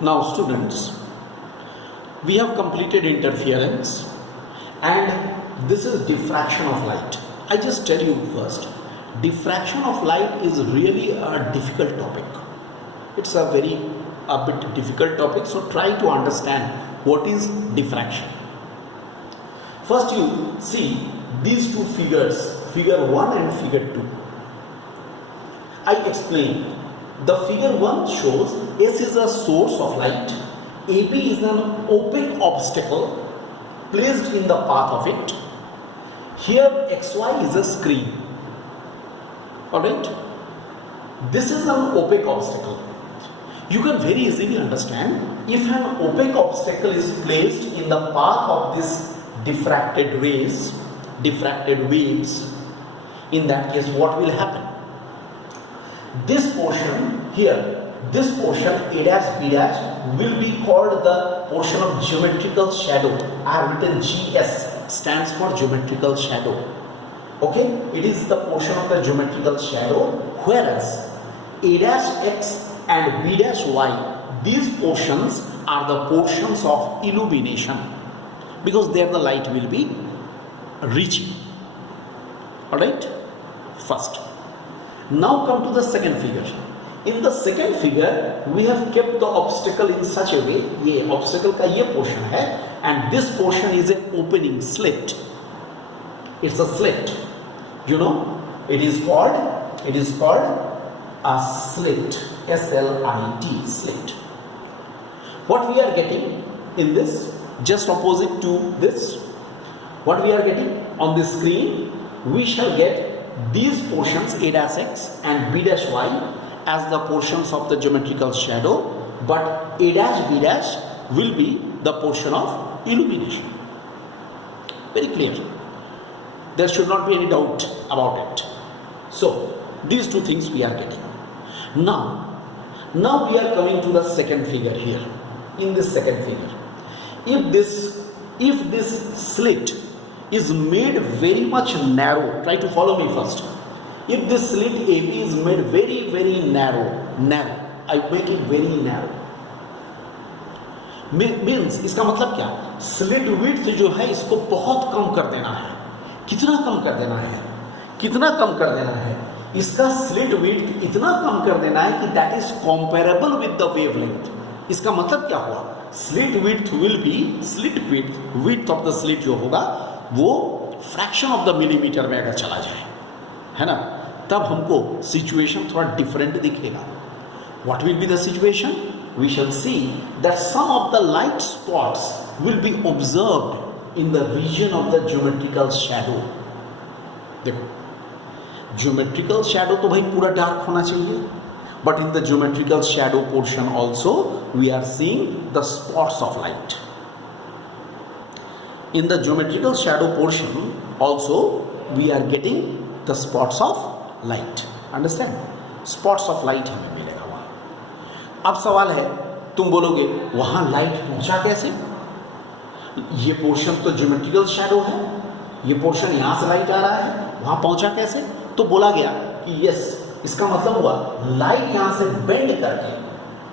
Now students, we have completed interference and this is diffraction of light. I just tell you first, diffraction of light is really a difficult topic. It's a bit difficult topic, so try to understand what is diffraction. First you see these two figures, figure 1 and figure 2. I explain. The figure 1 shows S is a source of light, AB is an opaque obstacle placed in the path of it. Here XY is a screen. Alright? This is an opaque obstacle. You can very easily understand, if an opaque obstacle is placed in the path of this diffracted rays, diffracted waves, in that case what will happen? This portion here, this portion A dash B dash will be called the portion of geometrical shadow. I have written GS, stands for geometrical shadow. Okay, it is the portion of the geometrical shadow, whereas A dash X and B dash Y, these portions are the portions of illumination, because there the light will be reaching. Alright, first. Now come to the second figure. In the second figure, we have kept the obstacle in such a way, ये obstacle का ये portion है, and this portion is an opening slit. It's a slit. You know, it is called a slit. S-L-I-T, slit. What we are getting in this, just opposite to this, what we are getting on the screen, we shall get these portions A dash X and B dash Y as the portions of the geometrical shadow, but A dash B dash will be the portion of illumination. Very clear. There should not be any doubt about it. So these two things we are getting. Now we are coming to the second figure here. In this second figure, if this slit is made very much narrow, try to follow me first. If this slit AB is made very very narrow, I make it very narrow, means इसका मतलब क्या? Slit width जो है इसको बहुत कम कर देना है. कितना कम कर देना है? कितना कम कर देना है? इसका स्लिट विड्थ इतना कम कर देना है कि that is comparable with the wavelength. इसका मतलब क्या हुआ? Slit width will be, slit width of the slit जो होगा वो फ्रैक्शन ऑफ द मिलीमीटर में अगर चला जाए, है ना, तब हमको सिचुएशन थोड़ा डिफरेंट दिखेगा. What will be the situation? We shall see that some of the light spots will be observed in the region of the geometrical shadow. देखो, ज्योमेट्रिकल शैडो तो भाई पूरा डार्क होना चाहिए, but in the geometrical shadow portion also we are seeing the spots of light. In the geometrical shadow portion also we are getting the spots of light. Understand? Spots of light हमें मिलेगा वहाँ. अब सवाल है, तुम बोलोगे वहाँ light पहुँचा कैसे? ये पोर्शन तो ज्योमेट्रिकल शैडो है, ये पोर्शन यहाँ से लाइट आ रहा है, वहाँ पहुँचा कैसे? तो बोला गया कि यस, इसका मतलब हुआ लाइट यहां से बेंड करके,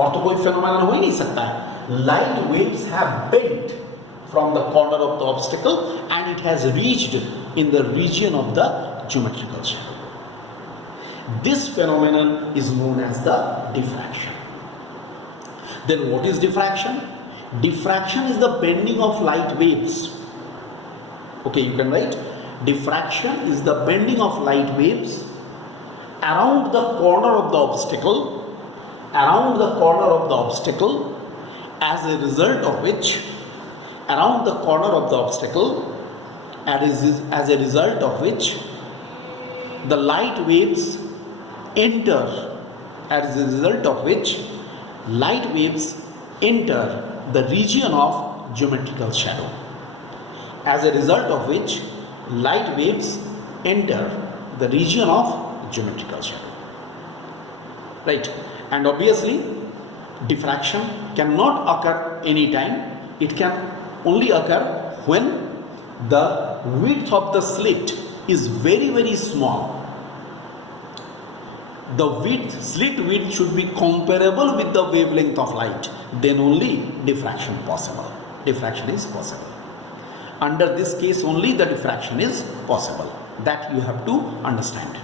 और तो कोई फेनोमेनन हो ही नहीं सकता है. Light waves have bent from the corner of the obstacle and it has reached in the region of the geometrical shadow. This phenomenon is known as the diffraction. Then what is diffraction? Diffraction is the bending of light waves. Okay, you can write diffraction is the bending of light waves around the corner of the obstacle, as a result of which the light waves enter the region of geometrical shadow, as a result of which light waves enter the region of geometrical shadow. Right? And obviously diffraction cannot occur anytime. It can only occur when the width of the slit is very very small. the width, slit width should be comparable with the wavelength of light, then only diffraction possible. Diffraction is possible. Under this case only the diffraction is possible. That you have to understand.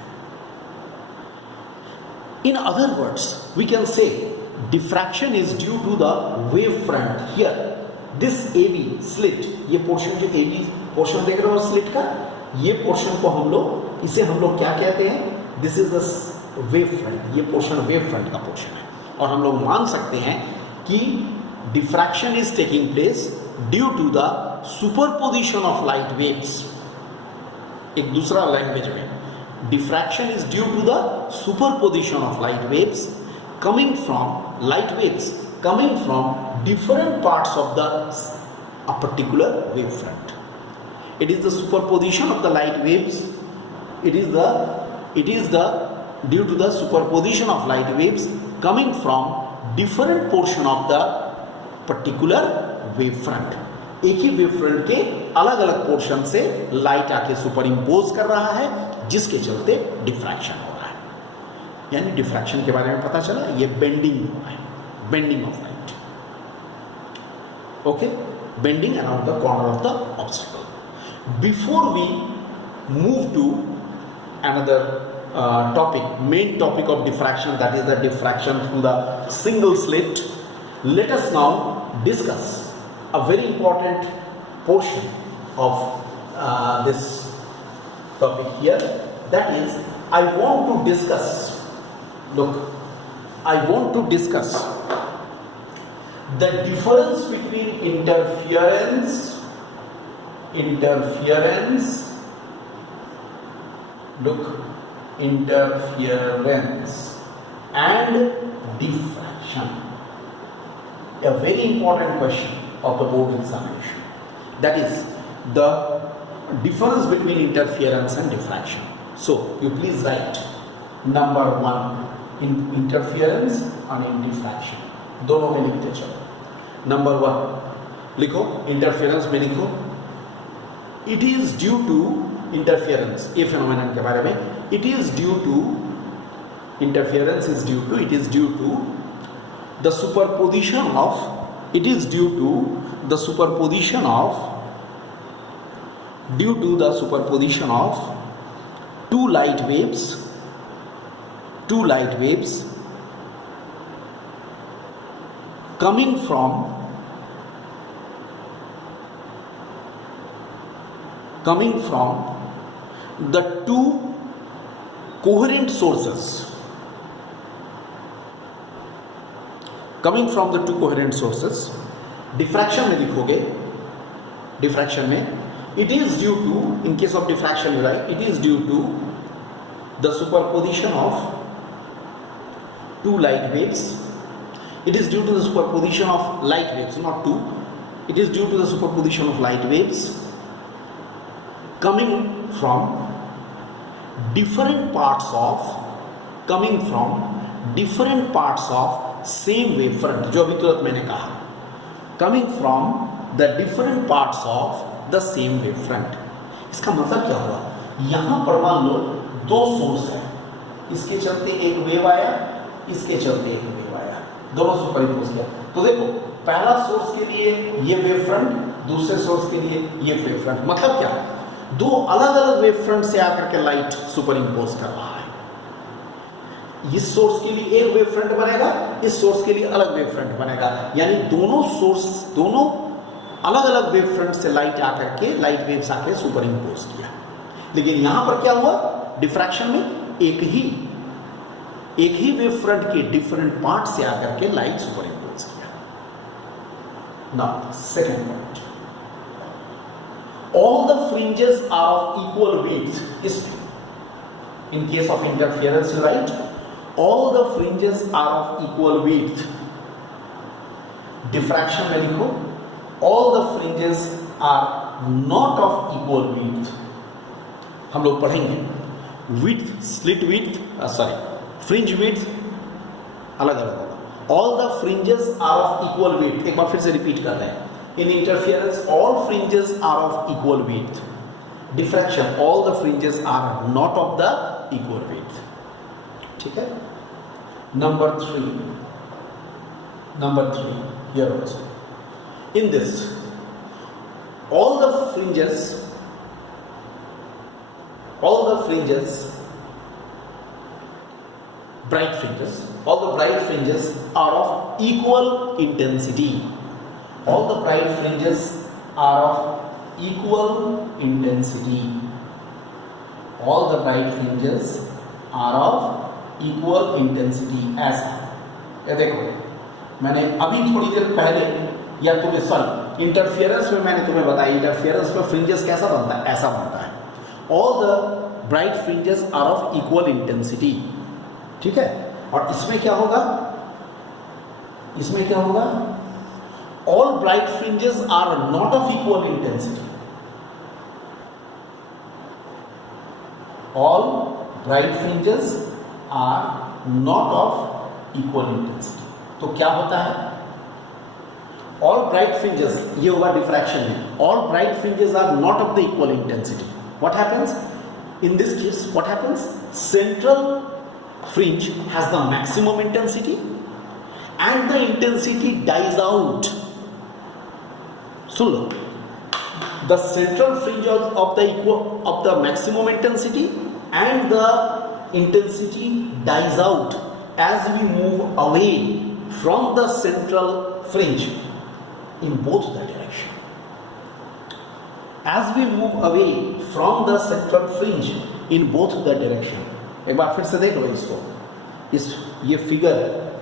In other words, we can say diffraction is due to the wavefront. Here, this AB slit, ये portion जो AB portion देख रहे हो slit का, ये portion को हम लोग क्या कहते हैं? This is the wave front. ये पोर्शन वेव फ्रंट का पोर्शन है और हम लोग मान सकते हैं कि diffraction is taking place due to the superposition of light waves. एक दूसरा लैंग्वेज में diffraction is due to the superposition of light waves coming from different parts of the a particular wave front. It is the superposition of the light waves. It is the due to the superposition of light waves coming from different portion of the particular wave front. एक ही wave front के अलग अलग portion से light आके super impose कर रहा है, जिसके चलते डिफ्रैक्शन हो रहा है. यानी डिफ्रैक्शन के बारे में पता चला, ये बेंडिंग हो रहा है, bending of light. Okay, bending around the corner of the obstacle. Before we move to another topic, main topic of diffraction, that is the diffraction through the single slit, let us now discuss a very important portion of this topic here. That is, I want to discuss the difference between interference and diffraction. A very important question of the board examination. That is the difference between interference and diffraction. So you please write number 1 in interference and in diffraction. दोनों में लिखते चलो. Number 1 लिखो, interference में लिखो, it is due to interference. ये phenomenon के बारे में, it is due to interference is due to it is due to the superposition of it is due to the superposition of two light waves coming from the two coherent sources. Diffraction में लिखोगे, diffraction में it is due to, in case of diffraction you write, it is due to the superposition of two light waves. It is due to the superposition of light waves, not two. It is due to the superposition of light waves coming from different parts of same wavefront. जो अभी तुरंत मैंने कहा, coming from the different parts of the same wavefront. इसका मतलब क्या हुआ? यहाँ पर मान लो दो सोर्स है, इसके चलते एक वेव आया, इसके चलते एक वेव आया, दोनों सुपर इम्पोज किया. तो देखो, पहला सोर्स के लिए ये वेव फ्रंट, दूसरे सोर्स के लिए ये वेव फ्रंट. मतलब क्या? दो अलग अलग वेव फ्रंट से आकर के लाइट सुपर इम्पोज कर रहा है. इस सोर्स के लिए एक वेव फ्रंट बनेगा, इस सोर्स के लिए अलग वेव फ्रंट बनेगा. यानी दोनों अलग अलग वेव फ्रंट से लाइट आकर के, लाइट वेव्स आके सुपर इम्पोज किया. लेकिन यहां पर क्या हुआ? डिफ्रैक्शन में एक ही वेव फ्रंट के डिफरेंट पार्ट से आकर के लाइट सुपर इम्पोज किया. Now second point, all the fringes are of equal width. In case of interference, right? All the fringes are of equal width. Diffraction में लिखो, all the fringes are not of equal width. हम लोग पढ़ेंगे width, slit width, fringe width अलग अलग होगा. All the fringes are of equal width. एक बार फिर से रिपीट कर रहे हैं. In interference, all fringes are of equal width. Diffraction, all the fringes are not of the equal width. ठीक है? Number three, here also. In this, all the fringes, bright fringes, all the bright fringes are of equal intensity. All the bright fringes are of equal intensity. All the bright fringes are of equal intensity. ऐसा ये देखो, मैंने अभी थोड़ी देर पहले या तुम्हें sorry interference में मैंने तुम्हें बताया, इंटरफियरेंस में फ्रिंजेस कैसा बनता है, ऐसा बनता है. All the bright fringes are of equal intensity. ठीक है. और इसमें क्या होगा, all bright fringes are not of equal intensity. All bright fringes are not of equal intensity. तो क्या होता है, ऑल ब्राइट फ्रिंजेस, ये होगा डिफ्रैक्शन में, all bright fringes are not of the equal intensity. What happens in this case? What happens? Central fringe has the maximum intensity and the intensity dies out. So the central fringe of the maximum intensity and the intensity dies out as we move away from the central fringe in both the direction. As we move away from the central fringe in both the direction. एक बार फिर से देख लो इसको, ये figure,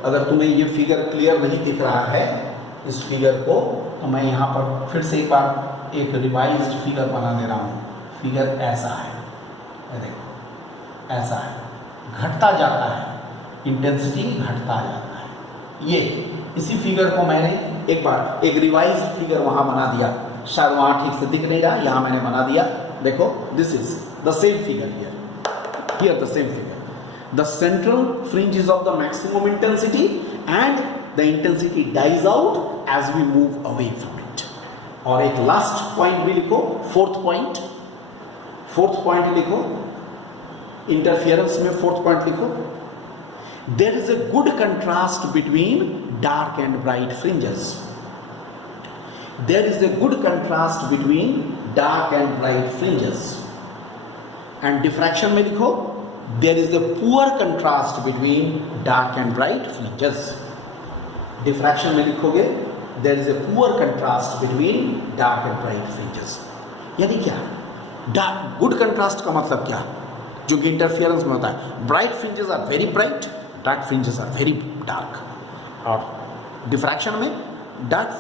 अगर तुम्हें ये figure clear नहीं दिख रहा है इस फिगर को, तो मैं यहाँ पर फिर से एक बार एक रिवाइज्ड फिगर बना दे रहा हूँ. फिगर ऐसा है, ये देखो ऐसा है, घटता जाता है, इंटेंसिटी घटता जाता है. ये इसी फिगर को मैंने एक बार एक रिवाइज्ड फिगर वहाँ बना दिया, शायद वहाँ ठीक से दिख नहीं रहा, यहाँ मैंने बना दिया. देखो, this is the same figure here the same figure. The central fringe is of the maximum intensity and the intensity dies out as we move away from it. और एक लास्ट पॉइंट भी लिखो, फोर्थ पॉइंट लिखो, interference में fourth point लिखो. There is a good contrast between dark and bright fringes. There is a good contrast between dark and bright fringes. And diffraction में लिखो, there is a poor contrast between dark and bright fringes. Diffraction में लिखोगे, there is a poor contrast between dark and bright fringes. यानी क्या, good contrast का मतलब क्या, जो कि इंटरफियरेंस में होता है. Bright fringes are very bright, dark fringes are very dark. और डिफ्रैक्शन में dark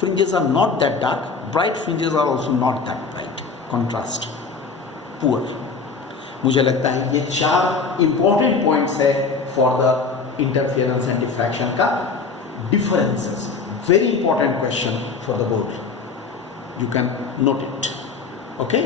fringes are not that dark, bright fringes are also not that bright. Contrast poor. मुझे लगता है ये 4 इंपॉर्टेंट पॉइंट्स है for the interference and diffraction का differences. Very important question for the board, you can note it. Okay.